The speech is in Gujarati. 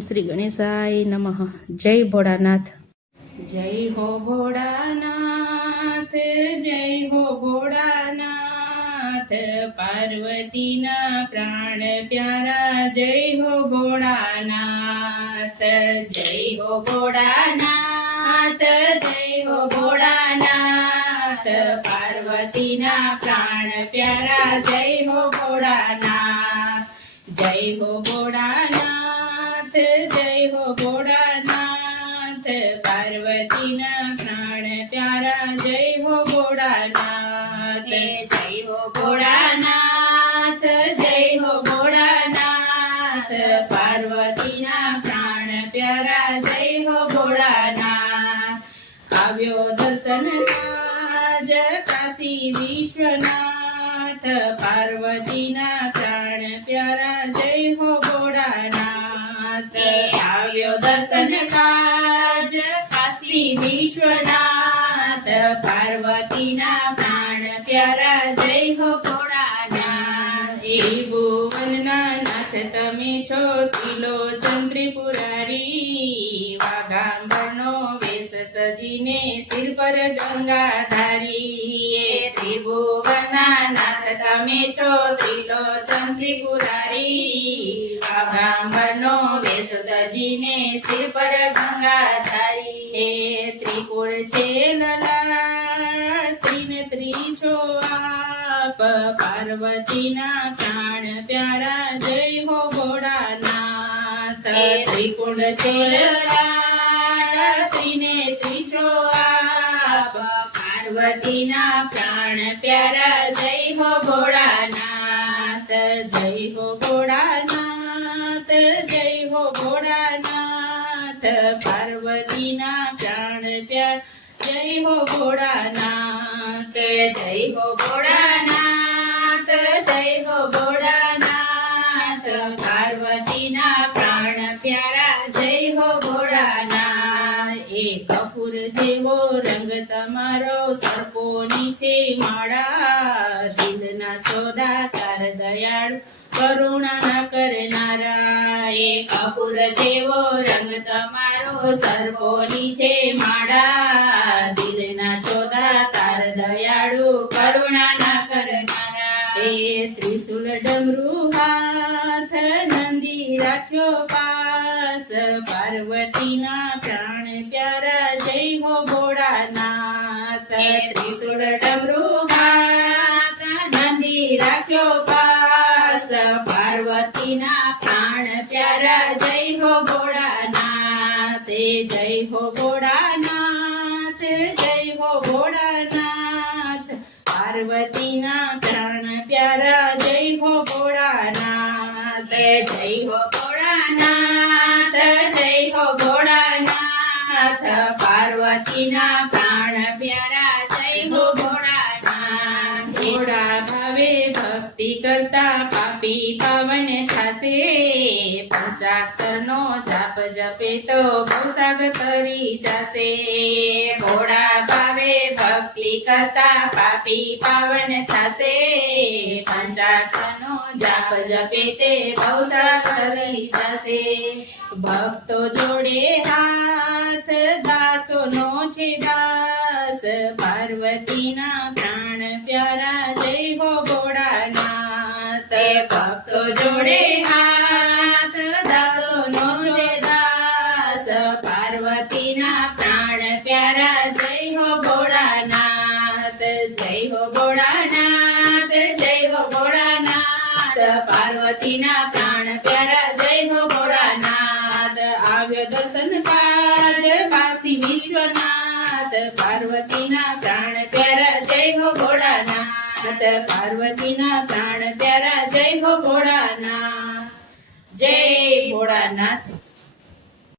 શ્રી ગણેશાય નમઃ. જય ભોળાનાથ. જય હો ભોળાનાથ, જય હો ભોળાનાથ, પાર્વતીના પ્રાણ પ્યારા. જય હો ભોળાનાથ, જય હો ભોળાનાથ, જય હો ભોળાનાથ, પાર્વતીના પ્રાણ પ્યારા. જય હો ભોળાનાથ, જય હો ભોળાનાથ, જય હો ભોળાનાથ, પાર્વતીના પ્રાણ પ્યારા. જય હો ભોળાનાથ, જય હો ભોળાનાથ, જય હો ભોળાનાથ, પાર્વતીના પ્રાણ પ્યારા. જય હો ભોળાનાથ. આવ્યો દર્શન કાજ કાશી વિશ્વનાથ, પાર્વતીના પ્રાણ પ્યારા. જય હો ભોળાનાથ. આવ્યો દર્શન કાજ કાશી વિશ્વનાથ, પાર્વતીના પ્રાણ પ્યારા. જય હો ભોળાનાથ. એ ભુવનના નાથ તમે છો, ત્રિલોચન ત્રિપુરારી, વાઘાંબરનો વેશ સજીને સિર પર ગંગાધારી. એ ત્રિભુવનના નાથ તમે છો, ત્રિલોચન ત્રિપુરારી, વાઘાંબરનો વેશ સજીને સિર પર ગંગાધારી. એ ત્રિપુર છે લલાટ, ત્રિનેત્રી છો આપ, પાર્વતીના પ્રાણ પ્યારા. જય હો ભોળાનાથ. ત્રિકુંડ છે લલાટ, ત્રિનેત્રી છો આપ, પાર્વતીના પ્રાણ પ્યારા. જય હો ભોળાનાથ, જય હો ભોળાનાથ, જય હો ભોળાનાથ, પાર્વતીના પ્રાણ પ્યારા. જય હો ભોળાનાથ, જય હો ભોળાનાથ, જય હો ભોળાનાથ, પાર્વતીના પ્રાણ પ્યારા. જય હો ભોળાનાથ. એ કપૂર જેવો રંગ તમારો, સર્પોની છે માળા, દિલના ચોદા તાર દયાળુ, કરુણા કરનારા. એ કપૂર જેવો રંગ તમારો, સર્પોની છે માળા, દિલના ચોદા તાર દયાળુ, કરુણા કરનારા. એ ત્રિશુલ ડમરૂ હાથ, નંદી રાખ્યો પાસ, પાર્વતીના પ્રાણ પ્યારા. જય હો ભોળાનાથ. ત્રિશુલ ડમરૂ હાથ, નંદી રાખ્યો પાસ, પાર્વતીના પ્રાણ પ્યારા. જય હો ભોળાનાથ, જય હો ભોળાનાથ, જય હો ભોળાનાથ, પાર્વતીના પ્રાણ પ્યારા. જય હો ભોળાનાથ, જય હો ભોળાનાથ, જય હો ભોળાનાથ, પાર્વતીના પ્રાણ પ્યારા. જય હો ભોળાનાથ. ભોળા ભાવે ભક્તિ કરતા પાપી પાવન થાશે, પંચાક્ષરનો જાપ જપે તો ભવસાગર તરી જશે. ભોળા ભાવે ભક્તિ કરતા પાપી પાવન થશે, પંચાક્ષરનો જાપ જપે તે ભવસાગર તરી જશે. ભક્તો જોડે હાથ, દાસોનો છે દાસ, પાર્વતીના પ્રાણ પ્યારા. જય હો ભોળાનાથ. ભક્તો જોડે હાથ, દાસોનો છે દાસ, પાર્વતીના પ્રાણ પ્યારા. જય હો ભોળાનાથ, જય હો ભોળાનાથ, જય હો ભોળાનાથ, પાર્વતીના પ્રાણ પ્યારા. જય હો ભોળાનાથ. આવ્યો દર્શન કાજ કાશી વિશ્વનાથ, પાર્વતીના પ્રાણ પ્યારા. જય હો ભોળાનાથ, પાર્વતીના પ્રાણ પ્યારા. જય હો ભોળાનાથ. જય ભોળાનાથ.